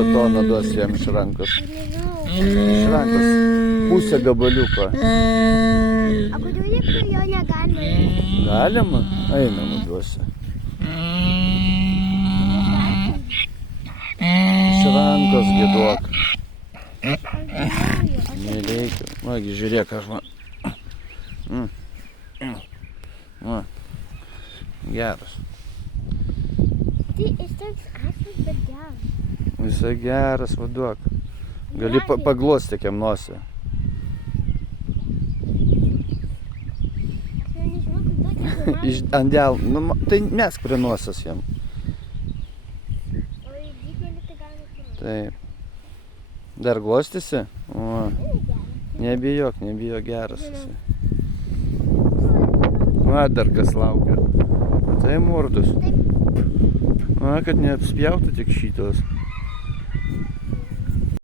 Batoną duos jam iš rankos. Iš rankos pusę gabaliuko. O kodėl jo negalima? Galima? Einam duosiu. Iš rankos giduok. Nereikia. Vagi, žiūrėk, aš man. Va. Geras. Tai jis toks asmas, bet geras. Visai geras, vaduok. Gali paglosti kiam nosį. Ant delno. Nu, tai mesk prie nosies jam. O į dykelį tai galima turėti. Taip. Dar glostysi? O. Nebijok, geras esi. Va, dar kas laukia. Tai mordus. Va, kad neapspjautų tik šitos.